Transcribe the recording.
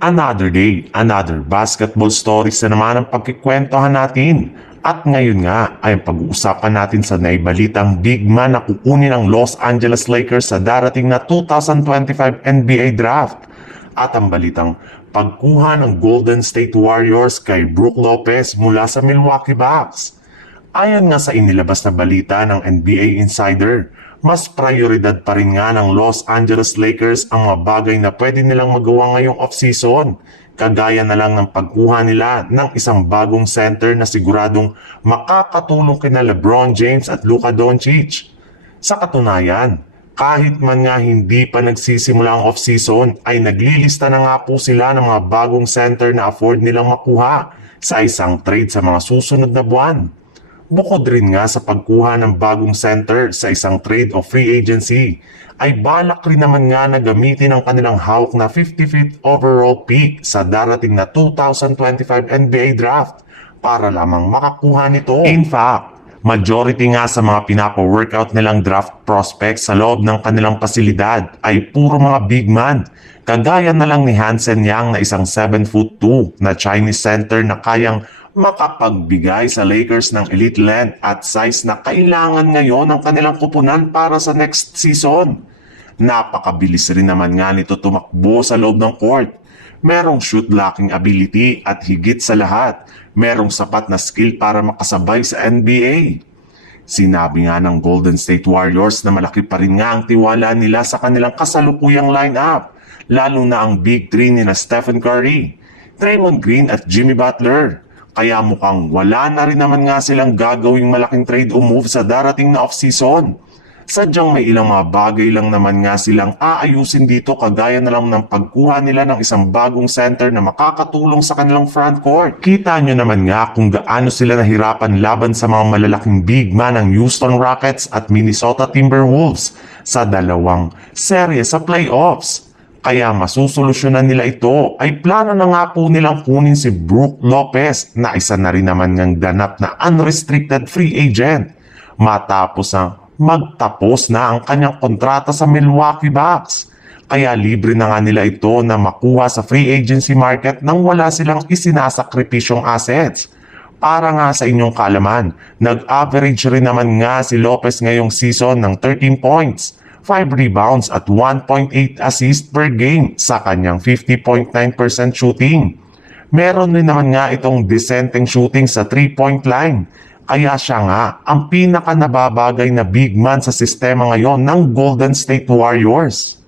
Another day, another basketball stories na naman ang pagkikwentohan natin. At ngayon nga ay pag-uusapan natin sa naibalitang big man na kukunin ang Los Angeles Lakers sa darating na 2025 NBA Draft. At ang balitang pagkuha ng Golden State Warriors kay Brook Lopez mula sa Milwaukee Bucks. Ayon nga sa inilabas na balita ng NBA Insider, mas prioridad pa rin nga ng Los Angeles Lakers ang mga bagay na pwede nilang magawa ngayong off-season. Kagaya na lang ng pagkuha nila ng isang bagong center na siguradong makakatulong kina LeBron James at Luka Doncic. Sa katunayan, kahit man nga hindi pa nagsisimula ang off-season ay naglilista na nga po sila ng mga bagong center na afford nilang makuha sa isang trade sa mga susunod na buwan. Bukod rin nga sa pagkuha ng bagong center sa isang trade o free agency, ay balak rin naman nga na gamitin ang kanilang hawak na 55th overall pick sa darating na 2025 NBA Draft para lamang makakuha nito. In fact, majority nga sa mga pinapa-workout nilang draft prospects sa loob ng kanilang pasilidad ay puro mga big man. Kagaya na lang ni Hansen Yang na isang 7'2" na Chinese center na kayang makapagbigay sa Lakers ng elite length at size na kailangan ngayon ng kanilang kupunan para sa next season. Napakabilis rin naman nga nito tumakbo sa loob ng court. Merong shoot blocking ability at higit sa lahat, merong sapat na skill para makasabay sa NBA. Sinabi nga ng Golden State Warriors na malaki pa rin nga ang tiwala nila sa kanilang kasalukuyang lineup, lalo na ang Big Three ni Stephen Curry, Draymond Green at Jimmy Butler. Kaya mukhang wala na rin naman nga silang gagawing malaking trade o move sa darating na off-season. Sadyang may ilang mga bagay lang naman nga silang aayusin dito kagaya na lang ng pagkuha nila ng isang bagong center na makakatulong sa kanilang frontcourt. Kita nyo naman nga kung gaano sila nahirapan laban sa mga malalaking big man ng Houston Rockets at Minnesota Timberwolves sa dalawang serye sa playoffs. Kaya masusolusyonan nila ito ay plano na nga po nilang kunin si Brook Lopez na isa na rin naman ngang ganap na unrestricted free agent matapos ang magtapos na ang kanyang kontrata sa Milwaukee Bucks. Kaya libre na nga nila ito na makuha sa free agency market nang wala silang isinasakripisyong assets. Para nga sa inyong kaalaman, nag-average rin naman nga si Lopez ngayong season ng 13 points, 5 rebounds at 1.8 assists per game sa kanyang 50.9% shooting. Meron rin naman nga itong decenteng shooting sa 3-point line. Kaya siya nga ang pinaka nababagay na big man sa sistema ngayon ng Golden State Warriors.